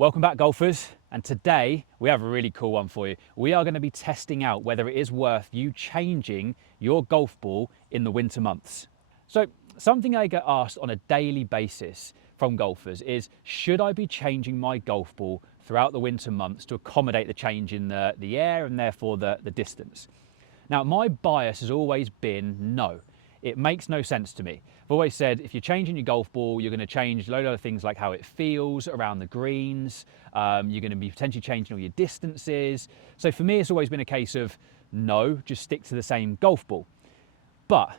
Welcome back, golfers, and today we have a really cool one for you. We are going to be testing out whether it is worth you changing your golf ball in the winter months. So something I get asked on a daily basis from golfers is, should I be changing my golf ball throughout the winter months to accommodate the change in the air and therefore the distance? Now, my bias has always been no. It makes no sense to me. I've always said if you're changing your golf ball, you're going to change a load of other things like how it feels around the greens. You're going to be potentially changing all your distances. So for me, it's always been a case of no, just stick to the same golf ball. But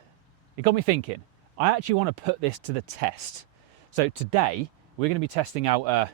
it got me thinking, I actually want to put this to the test. So today, we're going to be testing out a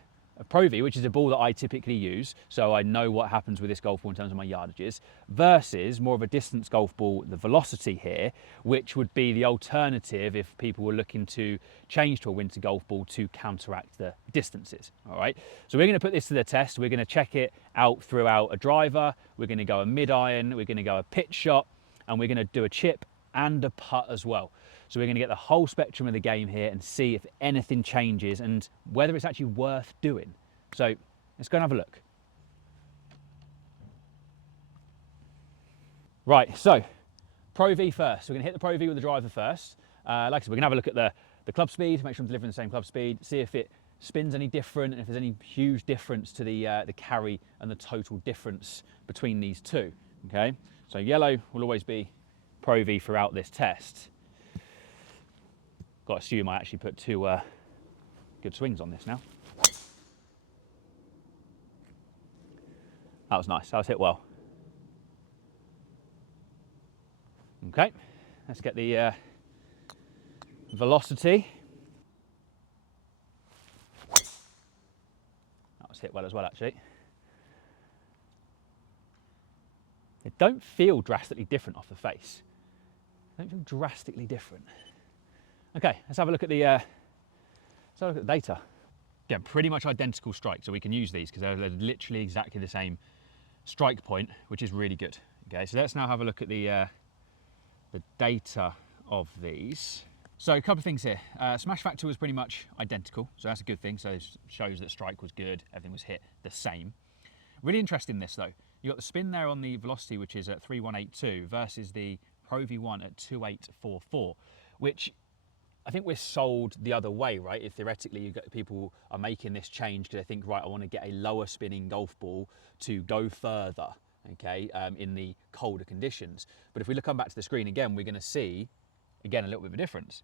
Pro V, which is a ball that I typically use, so I know what happens with this golf ball in terms of my yardages, versus more of a distance golf ball, the Velocity here, which would be the alternative if people were looking to change to a winter golf ball to counteract the distances. All right, so we're going to put this to the test. We're going to check it out throughout a driver, we're going to go a mid-iron, we're going to go a pitch shot, and we're going to do a chip and a putt as well. So we're going to get the whole spectrum of the game here and see if anything changes and whether it's actually worth doing. So let's go and have a look. Right, so Pro V first. We're going to hit the Pro V with the driver first. Like I said, we're going to have a look at the club speed, make sure I'm delivering the same club speed, see if it spins any different and if there's any huge difference to the carry and the total difference between these two. Okay, so yellow will always be Pro V throughout this test. Got to assume I actually put two good swings on this now. That was nice, that was hit well. Okay, let's get the Velocity. That was hit well as well, actually. It don't feel drastically different off the face. Don't feel drastically different. Okay, let's have a look at the data. Again, pretty much identical strike, so we can use these because they're literally exactly the same strike point, which is really good. Okay, so let's now have a look at the data of these. So a couple of things here. Smash factor was pretty much identical, so that's a good thing. So it shows that strike was good, everything was hit the same. Really interesting this though. You got the spin there on the Velocity, which is at 3182 versus the Pro V1 at 2844, which I think we're sold the other way, right? If theoretically you get people are making this change because they think, right, I want to get a lower spinning golf ball to go further, okay, in the colder conditions. But if we look on back to the screen again, we're going to see, again, a little bit of a difference.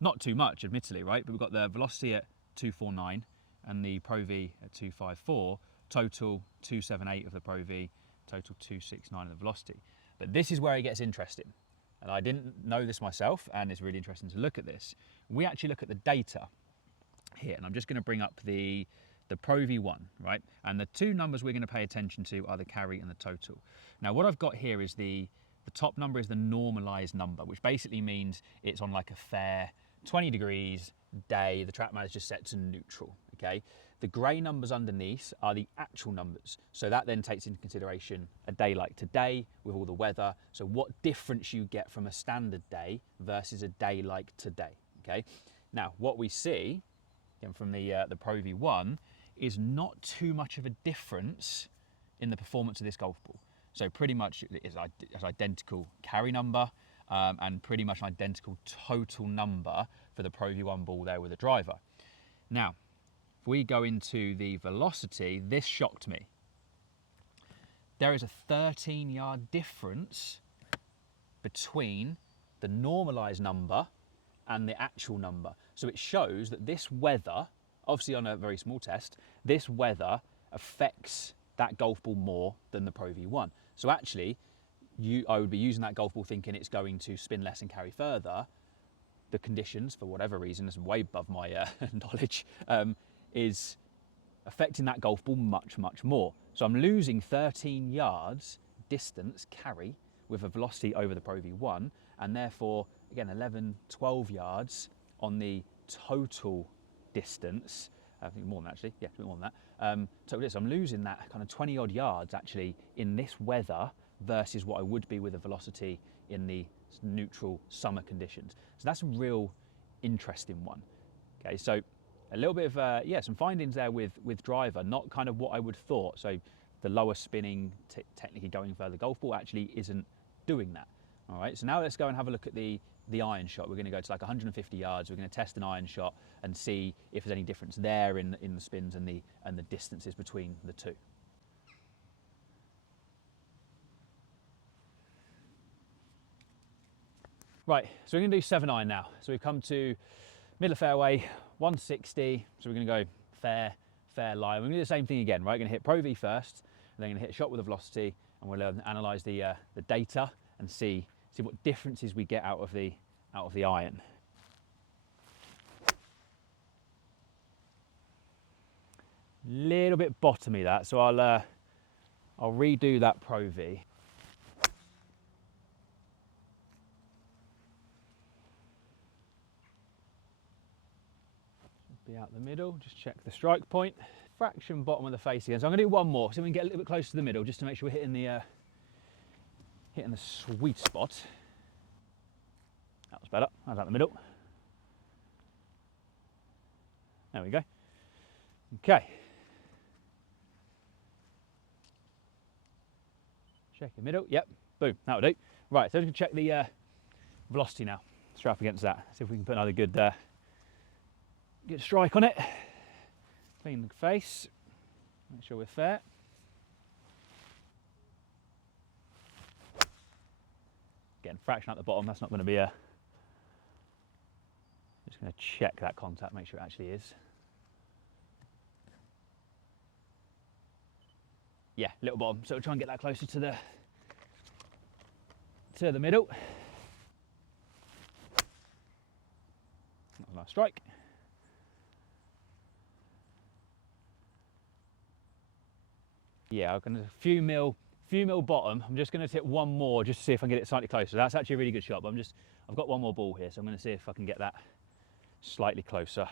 Not too much, admittedly, right? But we've got the Velocity at 249 and the Pro V at 254, total 278 of the Pro V, total 269 of the Velocity. But this is where it gets interesting. And I didn't know this myself, and it's really interesting to look at this. We actually look at the data here, and I'm just going to bring up the Pro V1, right? And the two numbers we're going to pay attention to are the carry and the total. Now, what I've got here is the top number is the normalized number, which basically means it's on like a fair 20 degrees day. The TrackMan is just set to neutral, okay? The grey numbers underneath are the actual numbers. So that then takes into consideration a day like today with all the weather. So what difference you get from a standard day versus a day like today, okay? Now, what we see, again, from the Pro V1 is not too much of a difference in the performance of this golf ball. So pretty much it's identical carry number and pretty much an identical total number for the Pro V1 ball there with a driver. Now, if we go into the Velocity, this shocked me. There is a 13-yard difference between the normalized number and the actual number. So it shows that this weather, obviously on a very small test, this weather affects that golf ball more than the Pro V1. So actually, I would be using that golf ball thinking it's going to spin less and carry further. The conditions, for whatever reason, is way above my knowledge, is affecting that golf ball much, much more. So I'm losing 13 yards distance carry with a Velocity over the Pro V1, and therefore, again, 11, 12 yards on the total distance. I think more than that, actually. Yeah, a bit more than that. So I'm losing that kind of 20 odd yards actually in this weather versus what I would be with a Velocity in the neutral summer conditions. So that's a real interesting one. Okay, so a little bit of, yeah, some findings there with driver, not kind of what I would have thought. So the lower spinning, technically going further golf ball actually isn't doing that. All right, so now let's go and have a look at the iron shot. We're going to go to like 150 yards. We're going to test an iron shot and see if there's any difference there in the spins and the distances between the two. Right, so we're going to do 7 iron now. So we've come to middle of fairway, 160. So we're going to go fair lie. We're going to do the same thing again, right? We're going to hit Pro V first, and then going to hit a shot with a velocity, and we'll analyse the data and see what differences we get out of the iron. Little bit bottomy that, so I'll redo that Pro V. Be out the middle, just check the strike point. Fraction bottom of the face again. So I'm going to do one more so we can get a little bit closer to the middle just to make sure we're hitting the sweet spot. That was better. I was out the middle. There we go. Okay. Check the middle. Yep. Boom. That'll do. Right. So I'm going to check the velocity now. Straight up against that. See if we can put another good strike on it. Clean the face. Make sure we're fair. Again, fraction at the bottom. That's not going to be a. Just going to check that contact, make sure it actually is. Yeah, little bottom. So we'll try and get that closer to the middle. That was a nice strike. Yeah, I'm going to few mil bottom. I'm just going to hit one more just to see if I can get it slightly closer. That's actually a really good shot, but I've got one more ball here, so I'm going to see if I can get that slightly closer.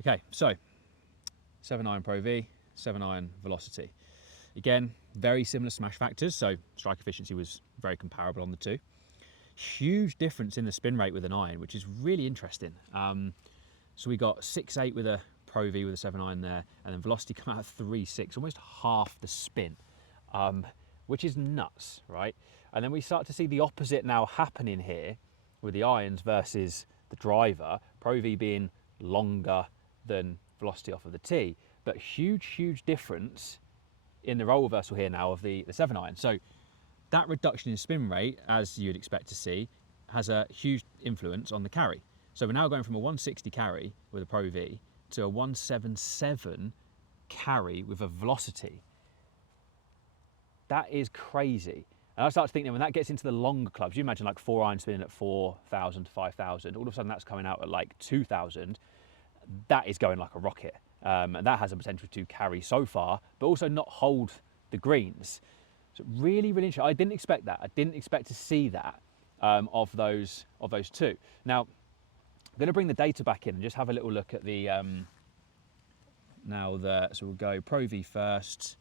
Okay, so 7 iron Pro V, 7 iron velocity. Again, very similar smash factors, so strike efficiency was very comparable on the two. Huge difference in the spin rate with an iron, which is really interesting. So we got 6.8 with a Pro V with a 7 iron there, and then velocity come out at 3.6, almost half the spin, which is nuts, right? And then we start to see the opposite now happening here with the irons versus the driver, Pro V being longer than velocity off of the tee, but huge difference in the role reversal here now of the 7 iron. So that reduction in spin rate, as you'd expect to see, has a huge influence on the carry. So we're now going from a 160 carry with a Pro V to a 177 carry with a velocity. That is crazy. And I start to think that when that gets into the longer clubs, you imagine like 4 iron spinning at 4,000 to 5,000, all of a sudden that's coming out at like 2,000. That is going like a rocket. And that has a potential to carry so far, but also not hold the greens. So really interesting. I didn't expect that. I didn't expect to see that of those two. Now, I'm going to bring the data back in and just have a little look at the so we'll go Pro V first.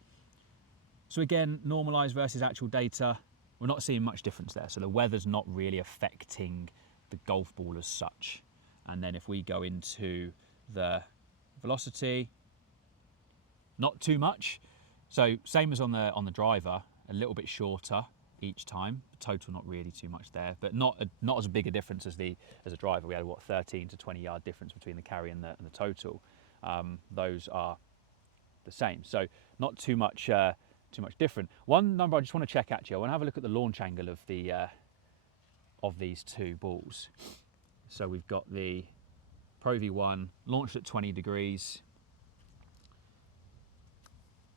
So again, normalized versus actual data, we're not seeing much difference there. So the weather's not really affecting the golf ball as such. And then if we go into the velocity, not too much. So same as on the driver, a little bit shorter each time. The total not really too much there, but not as big a difference as a driver. We had what, 13 to 20 yard difference between the carry and the total. Those are the same. So not too much different. One number I just want to check actually. I want to have a look at the launch angle of these two balls. So we've got the Pro V1 launched at 20 degrees.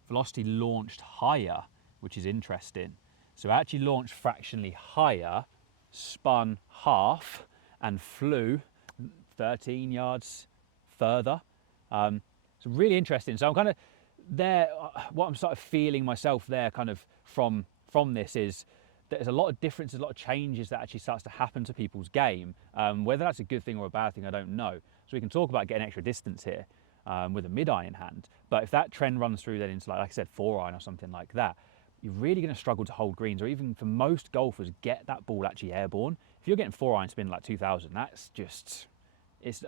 Velocity launched higher, which is interesting. So it actually launched fractionally higher, spun half, and flew 13 yards further. So really interesting. So I'm kind of there, what I'm sort of feeling myself there kind of from this is there's a lot of differences, a lot of changes that actually starts to happen to people's game. Whether that's a good thing or a bad thing, I don't know. So we can talk about getting extra distance here. with a mid-iron hand. But if that trend runs through then into, like I said, 4-iron or something like that, you're really going to struggle to hold greens, or even for most golfers, get that ball actually airborne. If you're getting 4-iron spin like 2000, that's just, it's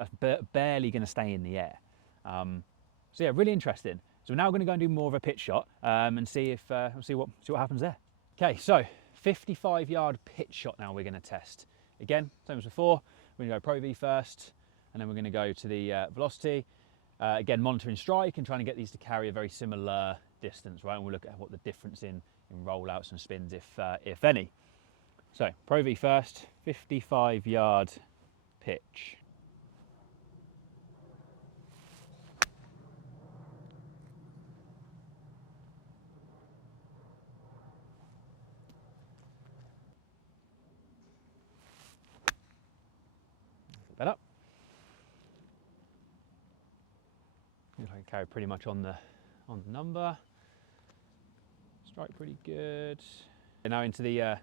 barely going to stay in the air. So yeah, really interesting. So we're now going to go and do more of a pitch shot and see what happens there. Okay, so 55-yard pitch shot now we're going to test. Again, same as before, we're going to go Pro V first, and then we're going to go to the velocity. Again, monitoring strike and trying to get these to carry a very similar distance, right? And we'll look at what the difference in rollouts and spins, if any. So Pro V first, 55-yard pitch. That up. I can carry pretty much on the number. Strike pretty good. And now into the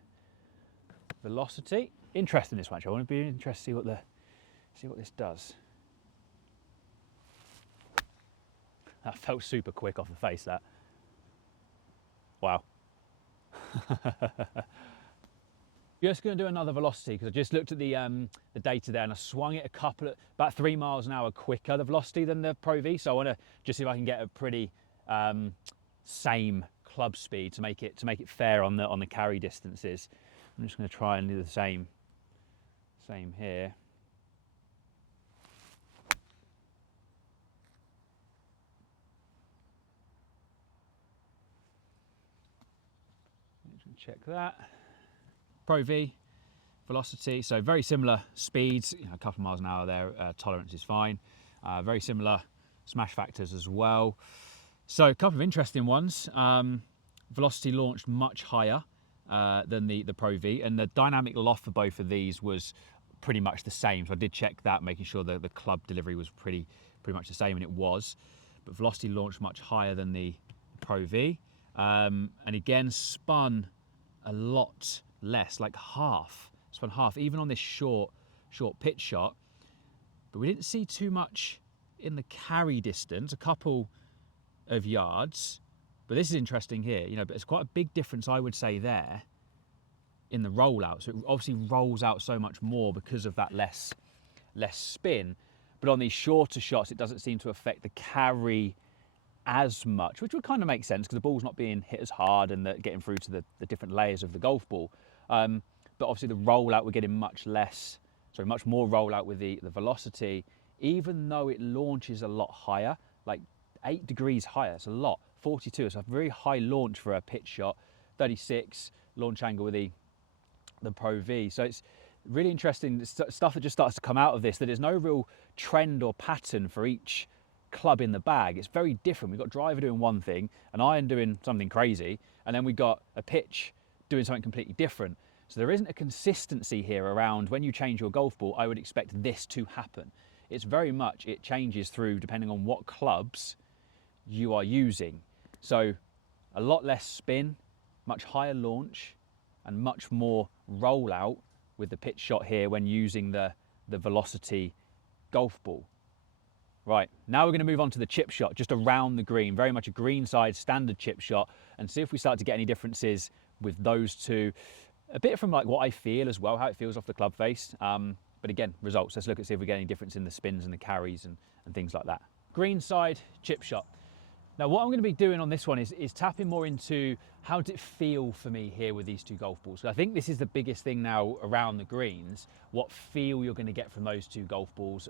velocity. Interesting this one. Actually. I want to be interested to see what this does. That felt super quick off the face. That. Wow. Just going to do another velocity because I just looked at the data there and I swung it about 3 miles an hour quicker, the velocity, than the Pro V. So I want to just see if I can get a pretty same club speed to make it fair on the carry distances. I'm just going to try and do the same here. Just check that. Pro V, velocity, so very similar speeds, a couple of miles an hour there, tolerance is fine. Very similar smash factors as well. So a couple of interesting ones. Velocity launched much higher than the Pro V, and the dynamic loft for both of these was pretty much the same. So I did check that, making sure that the club delivery was pretty much the same, and it was. But velocity launched much higher than the Pro V, and again spun a lot less, like spun half, even on this short pitch shot. But we didn't see too much in the carry distance, a couple of yards. But this is interesting here, but it's quite a big difference, I would say, there in the rollout. So it obviously rolls out so much more because of that less spin. But on these shorter shots, it doesn't seem to affect the carry as much, which would kind of make sense because the ball's not being hit as hard and getting through to the different layers of the golf ball. But obviously the rollout, we're getting much more rollout with the velocity, even though it launches a lot higher, like 8 degrees higher. It's a lot. 42, it's a very high launch for a pitch shot. 36 launch angle with the Pro V. So it's really interesting stuff that just starts to come out of this, that there's no real trend or pattern for each club in the bag. It's very different. We've got driver doing one thing, an iron doing something crazy, and then we've got a pitch doing something completely different. So there isn't a consistency here around when you change your golf ball, I would expect this to happen. It's very much, it changes through depending on what clubs you are using. So a lot less spin, much higher launch, and much more rollout with the pitch shot here when using the velocity golf ball. Right, now we're going to move on to the chip shot, just around the green, very much a greenside standard chip shot, and see if we start to get any differences with those two. A bit from like what I feel as well, how it feels off the club face. But again, results. Let's look at see if we get any difference in the spins and the carries and things like that. Greenside chip shot. Now what I'm going to be doing on this one is tapping more into how does it feel for me here with these two golf balls. So I think this is the biggest thing now around the greens, what feel you're going to get from those two golf balls.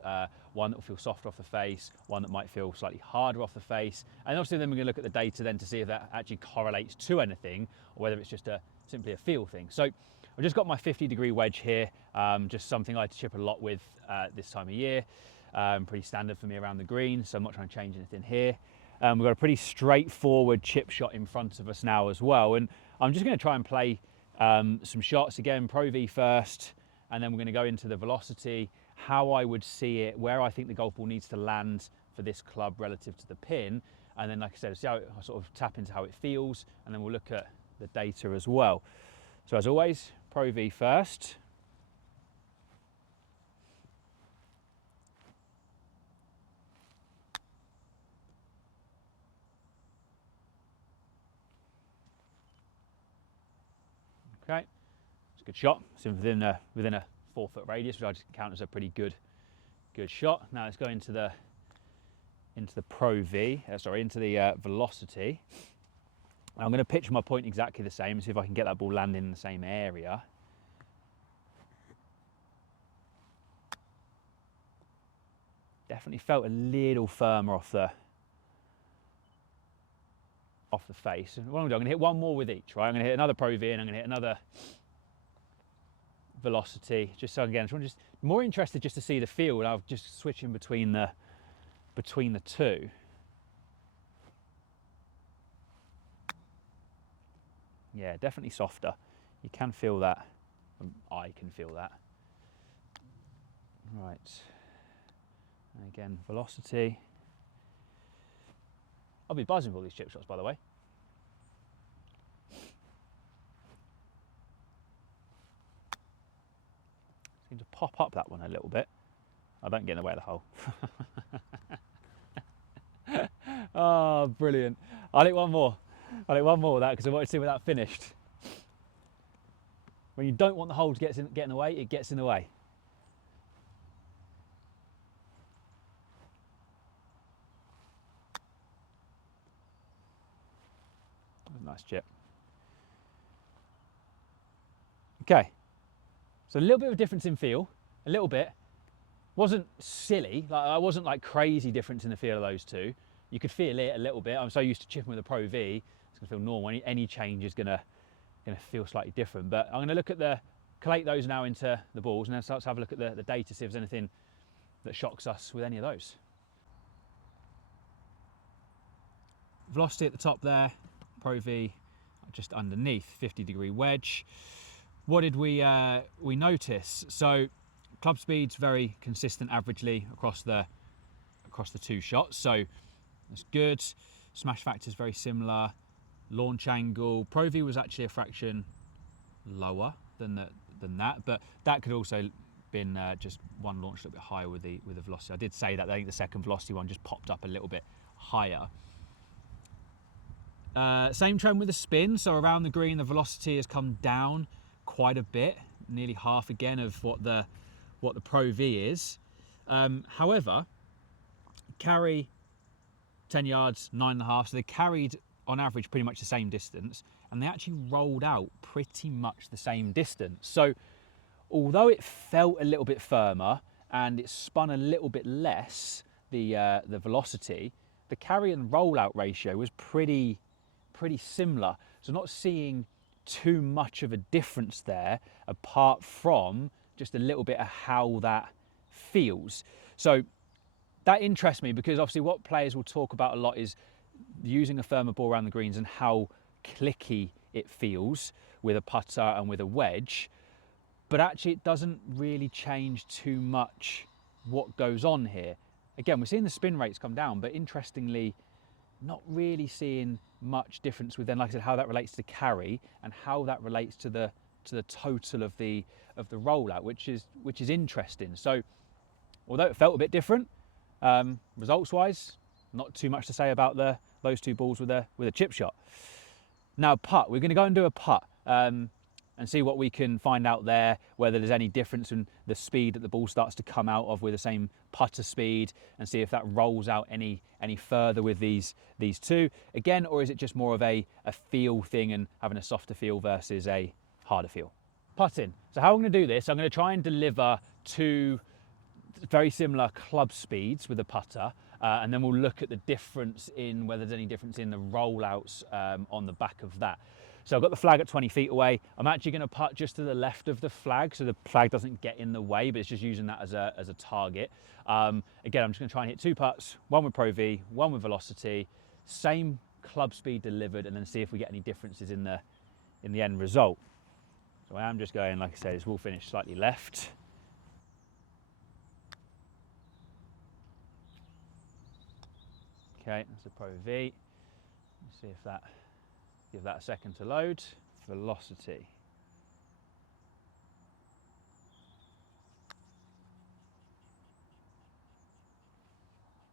One that will feel softer off the face, one that might feel slightly harder off the face. And obviously then we're going to look at the data then to see if that actually correlates to anything or whether it's just simply a feel thing. So I've just got my 50-degree wedge here, just something I chip a lot with this time of year. Pretty standard for me around the green, so I'm not trying to change anything here. We've got a pretty straightforward chip shot in front of us now as well. And I'm just going to try and play some shots. Again, Pro V first, and then we're going to go into the velocity, how I would see it, where I think the golf ball needs to land for this club relative to the pin. And then, like I said, see how I sort of tap into how it feels, and then we'll look at the data as well. So as always, Pro V first. Okay, it's a good shot. It's within a 4-foot radius, which I just count as a pretty good shot. Now let's go into the Pro V, into the Velocity. I'm going to pitch my point exactly the same and see if I can get that ball landing in the same area. Definitely felt a little firmer off the face. And what I'm going to hit one more with each, right? I'm going to hit another Pro V and I'm going to hit another Velocity. Just so again, I'm just more interested just to see the feel. I'll just switching between the two. Yeah, definitely softer. You can feel that. I can feel that. Right. And again, Velocity. I'll be buzzing with all these chip shots, by the way. Seem to pop up that one a little bit. I don't get in the way of the hole. Oh, brilliant. I'll hit one more. I'll hit one more of that because I wanted to see where that finished. When you don't want the hole to get in the way, it gets in the way. Nice chip. Okay, so a little bit of a difference in feel, a little bit. Wasn't silly, I wasn't like crazy difference in the feel of those two. You could feel it a little bit. I'm so used to chipping with a Pro V, it's gonna feel normal. Any change is gonna feel slightly different. But I'm gonna look at collate those now into the balls and then start to have a look at the data, see if there's anything that shocks us with any of those. Velocity at the top there, Pro V just underneath, 50-degree wedge. What did we notice? So club speed's very consistent averagely across the two shots, so that's good. Smash factor's very similar. Launch angle, Pro V was actually a fraction lower than that, but that could also been just one launch a little bit higher with the Velocity. I did say that I think the second Velocity one just popped up a little bit higher. Same trend with the spin, so around the green the Velocity has come down quite a bit, nearly half again of what the Pro V is. However, carry 10 yards, 9.5, so they carried on average pretty much the same distance, and they actually rolled out pretty much the same distance. So although it felt a little bit firmer and it spun a little bit less, the Velocity, the carry and rollout ratio was pretty similar. So not seeing too much of a difference there, apart from just a little bit of how that feels. So that interests me because obviously what players will talk about a lot is using a firmer ball around the greens and how clicky it feels with a putter and with a wedge. But actually it doesn't really change too much what goes on here. Again, we're seeing the spin rates come down, but interestingly, not really seeing much difference with then, like I said, how that relates to carry and how that relates to the total of the rollout, which is interesting. So although it felt a bit different, results wise, not too much to say about those two balls with a chip shot. Now putt, we're going to go and do a putt and see what we can find out there, whether there's any difference in the speed that the ball starts to come out of with the same putter speed, and see if that rolls out any further with these two again, or is it just more of a feel thing and having a softer feel versus a harder feel. Putting. So how I'm going to do this, I'm going to try and deliver two very similar club speeds with a putter, and then we'll look at the difference in whether there's any difference in the rollouts on the back of that. So I've got the flag at 20 feet away. I'm actually going to putt just to the left of the flag so the flag doesn't get in the way, but it's just using that as a target. Again, I'm just going to try and hit two putts, one with Pro V, one with Velocity, same club speed delivered, and then see if we get any differences in the end result. So I am just going, like I said, this will finish slightly left. Okay, that's a Pro V. Let's see if give that a second to load. Velocity.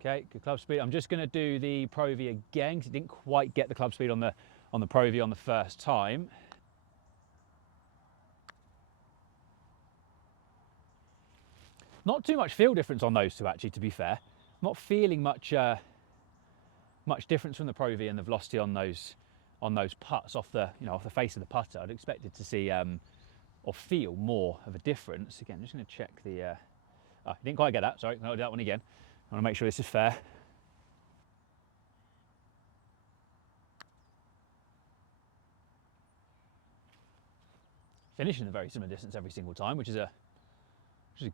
Okay, good club speed. I'm just going to do the Pro V again because it didn't quite get the club speed on the Pro V on the first time. Not too much feel difference on those two, actually, to be fair. I'm not feeling much difference from the Pro V and the velocity on those putts off the face of the putter. I'd expected to see or feel more of a difference. Again, I'm just going to check the. I didn't quite get that. Sorry, I'll do that one again. I want to make sure this is fair. Finishing a very similar distance every single time, which is a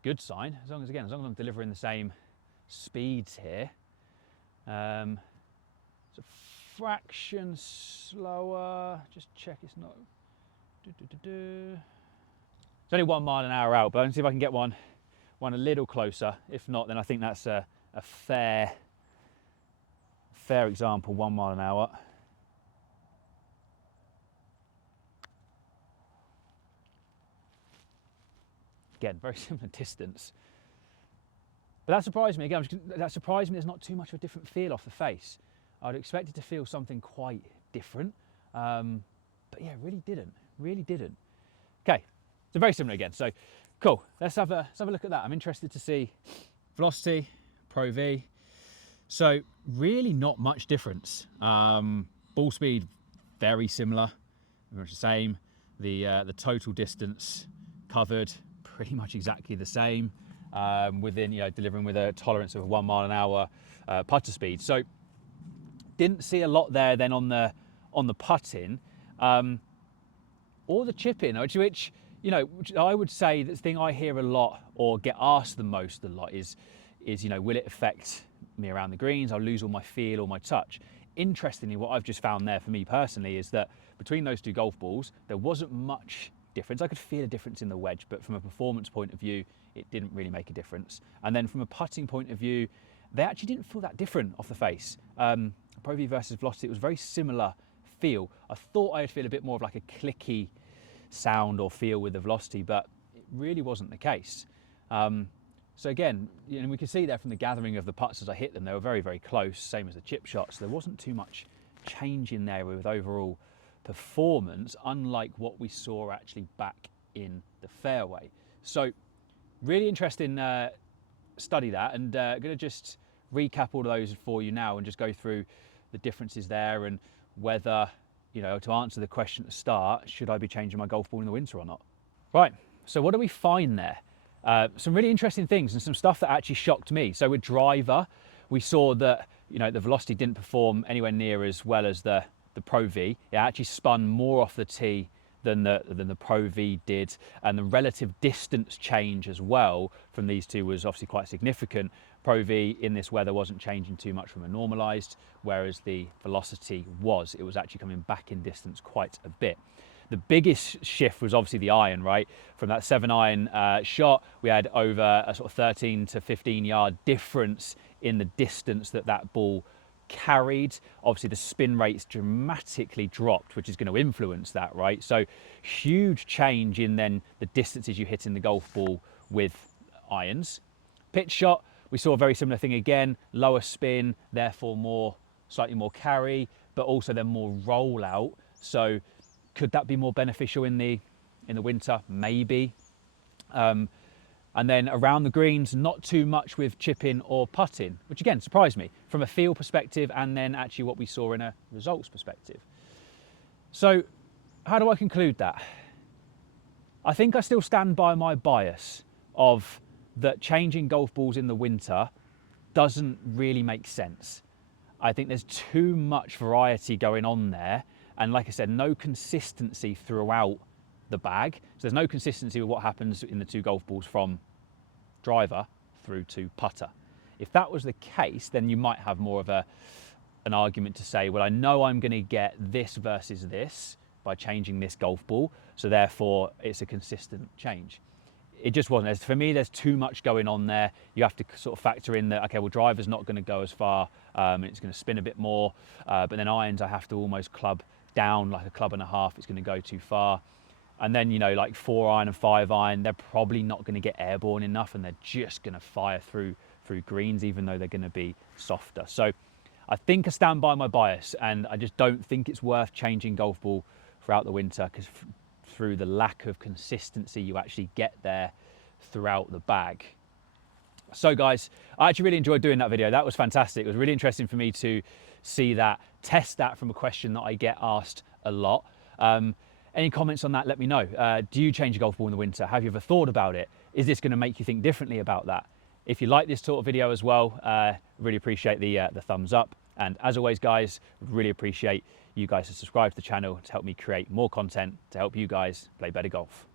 good sign. As long as I'm delivering the same speeds here. It's a fraction slower. Just check it's not. It's only 1 mile an hour out, but I'll see if I can get one a little closer. If not, then I think that's a fair example. 1 mile an hour. Again, very similar distance. But that surprised me. Again, that surprised me there's not too much of a different feel off the face. I'd expected to feel something quite different. But yeah, really didn't. Okay, so very similar again. So cool, let's have a look at that. I'm interested to see velocity, Pro V. So really not much difference. Ball speed, very similar, very much the same. The total distance covered, pretty much exactly the same, within, delivering with a tolerance of 1 mile an hour putter speed. So didn't see a lot there then on the putting, or the chipping, which I would say the thing I hear a lot or get asked the most a lot is will it affect me around the greens? I'll lose all my feel or my touch. Interestingly, what I've just found there for me personally is that between those two golf balls, there wasn't much difference. I could feel a difference in the wedge, but from a performance point of view, it didn't really make a difference. And then from a putting point of view, they actually didn't feel that different off the face. Pro V versus velocity, it was very similar feel. I thought I'd feel a bit more of like a clicky sound or feel with the velocity, but it really wasn't the case. So again, we can see there from the gathering of the putts as I hit them, they were very, very close, same as the chip shots. There wasn't too much change in there with overall performance, unlike what we saw actually back in the fairway. So really interesting study that, and going to just recap all of those for you now and just go through the differences there and whether, to answer the question at the start, should I be changing my golf ball in the winter or not? Right, so what do we find there? Some really interesting things and some stuff that actually shocked me. So with driver, we saw that the velocity didn't perform anywhere near as well as the Pro V. It actually spun more off the tee than the Pro V did, and the relative distance change as well from these two was obviously quite significant. Pro V in this weather wasn't changing too much from a normalised, whereas the velocity was. It was actually coming back in distance quite a bit. The biggest shift was obviously the iron, right? From that 7-iron shot, we had over a sort of 13 to 15 yard difference in the distance that ball carried. Obviously the spin rates dramatically dropped, which is going to influence that, right? So huge change in then the distances you hit in the golf ball with irons. Pitch shot, we saw a very similar thing again, lower spin, therefore slightly more carry, but also then more rollout. So could that be more beneficial in the winter? Maybe. And then around the greens, not too much with chipping or putting, which again surprised me from a feel perspective and then actually what we saw in a results perspective. So how do I conclude that? I think I still stand by my bias of that changing golf balls in the winter doesn't really make sense. I think there's too much variety going on there. And like I said, no consistency throughout the bag. So there's no consistency with what happens in the two golf balls from driver through to putter. If that was the case, then you might have more of an argument to say, well, I know I'm going to get this versus this by changing this golf ball, so therefore it's a consistent change. It just wasn't. For me, there's too much going on there. You have to sort of factor in that, okay, well, driver's not going to go as far, and it's going to spin a bit more, but then irons, I have to almost club down like a club and a half. It's going to go too far. And then, like 4-iron and 5-iron, they're probably not going to get airborne enough, and they're just going to fire through greens, even though they're going to be softer. So I think I stand by my bias, and I just don't think it's worth changing golf ball throughout the winter, because through the lack of consistency you actually get there throughout the bag. So guys, I actually really enjoyed doing that video. That was fantastic. It was really interesting for me to see that, test that from a question that I get asked a lot. Any comments on that, let me know. Do you change a golf ball in the winter? Have you ever thought about it? Is this gonna make you think differently about that? If you like this sort of video as well, really appreciate the thumbs up. And as always guys, really appreciate you guys to subscribe to the channel to help me create more content to help you guys play better golf.